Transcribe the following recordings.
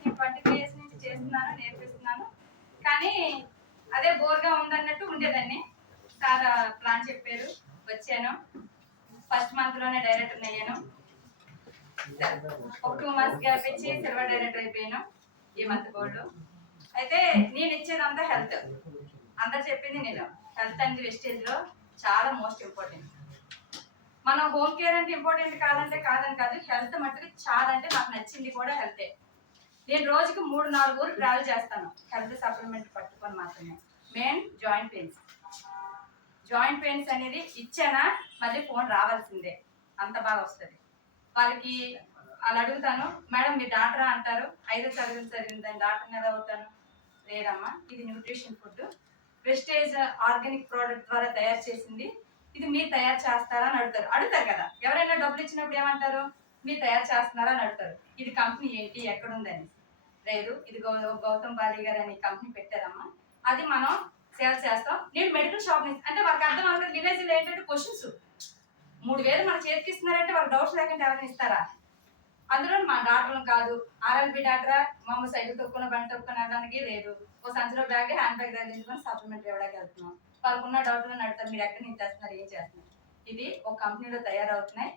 నేను 20 years నుంచి చేస్తున్నాను, నేర్పిస్తున్నాను. కానీ అదే బోర్గా ఉందన్నట్టు ఉండేదాన్ని. సార్ ప్లాన్ చెప్పారు, వచ్చాను. ఫస్ట్ మంత్లోనే డైరెక్టర్ అయ్యాను. ఒక 2 months గ్యాప్ ఇచ్చి సిల్వర్ డైరెక్టర్ అయిపోయాను ఈ మంత్ గోల్డ్. అయితే నేను ఇచ్చేదంతా హెల్త్. అందరు చెప్పింది నేను, హెల్త్ అనేది వెస్టేజ్లో చాలా మోస్ట్ ఇంపార్టెంట్. మనం హోమ్ కేర్ అంటే ఇంపార్టెంట్ కాదంటే కాదని కాదు, హెల్త్ మట్టుకు చాలా, అంటే నాకు నచ్చింది కూడా హెల్తే. నేను రోజుకి 3-4 ఊరు ట్రావెల్ చేస్తాను హెల్త్ సప్లిమెంట్ పట్టుకొని మాత్రమే. మెయిన్ జాయింట్ పెయిన్స్ అనేది ఇచ్చానా మళ్ళీ ఫోన్ రావాల్సిందే, అంత బాగా వస్తుంది వాళ్ళకి. అలా అడుగుతాను, మేడం మీరు డాక్టరా అంటారు. 5వ తరగతి చదివిందని డాక్టర్ని ఎలా అవుతాను? లేదమ్మా, ఇది nutrition food, wastage organic product ద్వారా తయారు చేసింది, ఇది మీరు తయారు చేస్తారా అని అడుగుతారు కదా. ఎవరైనా డబ్బులు ఇచ్చినప్పుడు ఏమంటారు? మీరు తయారు చేస్తున్నారా అని అడుగుతారు. ఇది కంపెనీ ఏంటి, ఎక్కడుందని. లేదు, ఇది గౌతమ్ బాలి గారు అని కంపెనీ పెట్టారమ్మా, అది మనం సేల్ చేస్తాం. నేను మెడికల్ షాప్ నుంచి, అంటే వాళ్ళకి అర్థం అవుతుంది. విలేజ్లో ఏంటంటే క్వశ్చన్స్, 3000 మన చేతికి ఇస్తున్నారంటే వాళ్ళకి డౌట్స్ లేకుండా ఎవరైనా ఇస్తారా? అందులో మా డాక్టర్లు కాదు, ఆర్ఎల్బి డాక్టరా, మామూలు సైకిల్ తొక్కున బండి తొక్కుని వెళ్ళడానికి లేదు, ఓ సంచులో బ్యాగ్ హ్యాండ్ బ్యాగ్ తగిలించుకొని సప్లిమెంట్ ఇవ్వడానికి వెళ్తున్నాం. వాళ్ళకున్న డౌట్లను అడుగుతారు, మీరు ఎక్కడి నుంచి చేస్తున్నారు, ఏం చేస్తున్నారు. ఇది ఒక కంపెనీలో తయారవుతున్నాయి.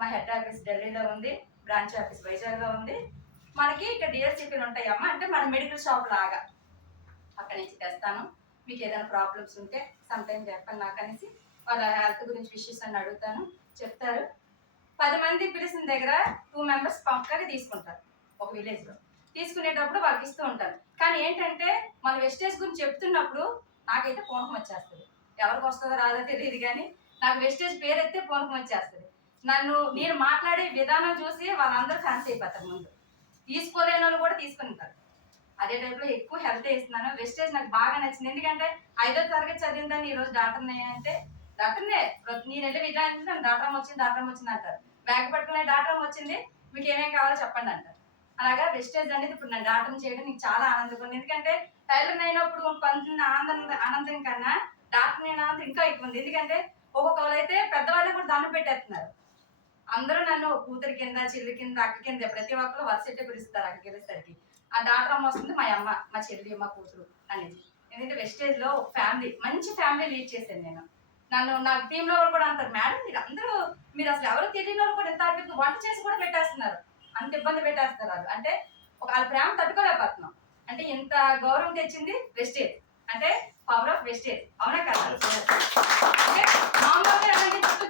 మా హెడ్ ఆఫీస్ ఢిల్లీలో ఉంది, బ్రాంచ్ ఆఫీస్ వైజాగ్లో ఉంది. మనకి ఇక్కడ డిఎల్సిపీలు ఉంటాయమ్మా, అంటే మన మెడికల్ షాప్ లాగా. అక్కడి నుంచి తెస్తాను. మీకు ఏదైనా ప్రాబ్లమ్స్ ఉంటే సమ్టైమ్ చెప్పండి నాకు అనేసి, వాళ్ళ హెల్త్ గురించి విషయస్ అని అడుగుతాను, చెప్తారు. 10 మంది పిలిచిన దగ్గర 2 members పక్కగా తీసుకుంటారు. ఒక విలేజ్లో తీసుకునేటప్పుడు వాళ్ళకి ఇస్తూ ఉంటారు. కానీ ఏంటంటే మన వెస్టేజ్ గురించి చెప్తున్నప్పుడు నాకైతే పూనకం వచ్చేస్తుంది. ఎవరికి వస్తుందో రాదో తెలియదు, కానీ నాకు వెస్టేజ్ పేరు ఎత్తే పూనకం వచ్చేస్తుంది. నేను మాట్లాడే విధానం చూసి వాళ్ళందరూ ఫ్యాన్స్ అయిపోతారు. ముందు తీసుకోలేని వాళ్ళు కూడా తీసుకుంటారు. అదే టైప్లో ఎక్కువ హెల్త్ ఇస్తున్నాను. వెస్టేజ్ నాకు బాగా నచ్చింది. ఎందుకంటే 5వ తరగతి చదివిందని ఈరోజు డాక్టర్ని అంటే డాక్టర్నే, నేను వెళ్ళి విధానించి డాక్టర్ వచ్చింది అంటారు. బ్యాగ్ పట్టుకునే డాక్టర్ వచ్చింది, మీకు ఏమేం కావాలో చెప్పండి అంటారు. అలాగా వెస్టేజ్ అనేది ఇప్పుడు నేను డాక్టర్ని చేయడం నీకు చాలా ఆనందంగా ఉంది. ఎందుకంటే టైలర్ అయినప్పుడు పొందుతున్న ఆనందం కన్నా డాక్టర్ అయిన ఆనందం ఇంకా ఎక్కువ ఉంది. ఎందుకంటే ఒక్కొక్కరు అయితే పెద్దవాళ్ళే కూడా దండం పెట్టేస్తున్నారు. అందరూ నన్ను కూతురి కింద, చెల్లి కింద, అక్క కింద, ప్రతి ఒక్కరు వరుసెట్టే పిలుస్తారు. అక్కడికి వెళ్ళేసరికి ఆ డాక్టర్ అమ్మ వస్తుంది, మా అమ్మ, మా చెల్లి, మా కూతురు అనేది. ఎందుకంటే వెస్టేజ్లో ఫ్యామిలీ, మంచి ఫ్యామిలీ లీడ్ చేశాను నేను. నాకు టీంలో వాళ్ళు కూడా అంటారు, మేడం మీరు అసలు ఎవరు తెలియని వాళ్ళు కూడా ఎంత అడ్డు వంట చేసి కూడా పెట్టేస్తున్నారు, అంత ఇబ్బంది పెట్టేస్తారు వాళ్ళు. అంటే వాళ్ళ ప్రేమ తట్టుకోలేకపోతున్నాం. అంటే ఇంత గౌరవం తెచ్చింది వెస్టేజ్, అంటే పవర్ ఆఫ్ వెస్టేజ్. అవునా కదా? అంటే మామూలుగా చుట్టూ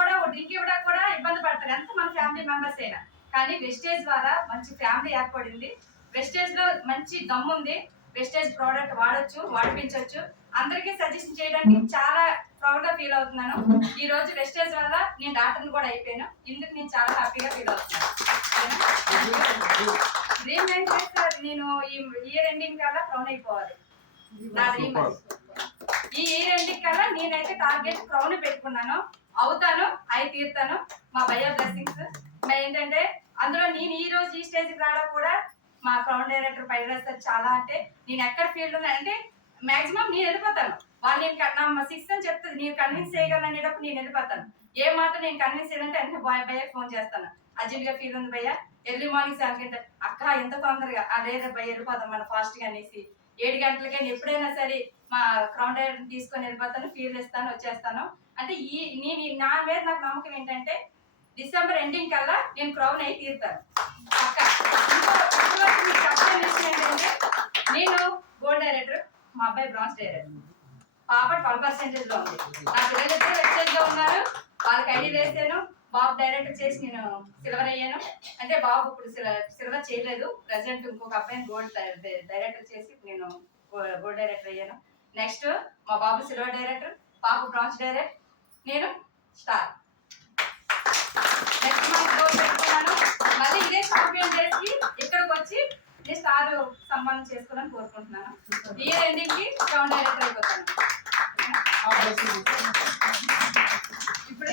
కూడా డ్రింక్ ఇవ్వడానికి కూడా ఇబ్బంది పడతారు, ఎంత మన ఫ్యామిలీ మెంబర్స్ అయినా. కానీ వెస్టేజ్ ద్వారా మంచి ఫ్యామిలీ ఏర్పడింది. వెస్టేజ్లో మంచి దమ్ము ఉంది. వెస్టేజ్ ప్రోడక్ట్ వాడొచ్చు, వాడిపించవచ్చు. అందరికీ సజెషన్ చేయడానికి చాలా ప్రౌడ్గా ఫీల్ అవుతున్నాను. ఈ రోజు వెస్టేజ్ వల్ల నేను డాక్టర్ని కూడా అయిపోయాను. ఇందుకు నేను చాలా హ్యాపీగా ఫీల్ అవుతున్నాను. డ్రీమ్ ఏంటంటే నేను ఈ ఇయర్ ఎండింగ్ కల్లా క్రౌన్ అయిపోవాలి. నా డ్రీమ్ ఈ ఇయర్ ఎండింగ్ కల్లా నేనైతే టార్గెట్ క్రౌన్ పెట్టుకున్నాను. అవుతాను, అయి తీరుతాను. మా భయ్య బ్లెస్సింగ్స్ ఏంటంటే అందులో నేను ఈ రోజు ఈ స్టేజ్కి రావడం కూడా మా క్రౌన్ డైరెక్టర్ పైరాజ్ సార్ చాలా, అంటే నేను ఎక్కడ ఫీల్డ్ ఉన్నా అంటే మాక్సిమం నేను వెళ్ళిపోతాను. వాళ్ళు నేను 6 అని చెప్తుంది, నేను కన్విన్స్ చేయగలను అనేటప్పుడు నేను వెళ్ళిపోతాను. ఏ మాత్రం నేను కన్విన్స్ చేయాలంటే వెంటనే భయ్యకి ఫోన్ చేస్తాను, అర్జెంట్గా ఫీల్ ఉంది భయ్య, ఎర్లీ మార్నింగ్ 7 గంటల అక్క ఎంత తొందరగా, లేదా భయ్య వెళ్ళిపోతాం మన ఫాస్ట్గా అనేసి 7 గంటలకి ఎప్పుడైనా సరే మా క్రౌన్ డైరెక్టర్ తీసుకొని వెళ్ళిపోతాను, ఫీల్ ఇస్తాను, వచ్చేస్తాను. అంటే నా మీద నాకు నమ్మకం ఏంటంటే డిసెంబర్ ఎండింగ్ కల్లా నేను క్రౌన్ అయి తీరుతాను అక్క. నేను గోల్డ్ డైరెక్టర్, మా అబ్బాయి బ్రాంజ్ డైరెక్టర్, పాప 12% లో ఉంది. నా పిల్లలిద్దరూ వెస్టేజ్ లో ఉన్నారు, వాళ్ళకి ఐడి వేసాను. బాబు డైరెక్టర్ చేసి నేను సిల్వర్ అయ్యాను. అంటే బాబు ఇప్పుడు సిల్వర్ చేయలేదు, ప్రజెంట్ ఇంకొక అబ్బాయిని గోల్డ్ డైరెక్టర్ చేసి నేను గోల్డ్ డైరెక్టర్ అయ్యాను. నెక్స్ట్ మా బాబు సిల్వర్ డైరెక్టర్, పాప బ్రాంజ్ డైరెక్టర్, నేను స్టార్. నెక్స్ట్ మంత్ గోల్డ్ పెట్టుకున్నాను. మళ్ళీ ఇదే ఛాంపియన్ డేస్కి ఇక్కడికి వచ్చి నేను స్టార్ సన్మానం చేసుకోవాలని కోరుకుంటున్నాను. ఇయర్ ఎండింగ్కి క్రౌన్ డైరెక్టర్ అయిపోతాను. ఇప్పుడు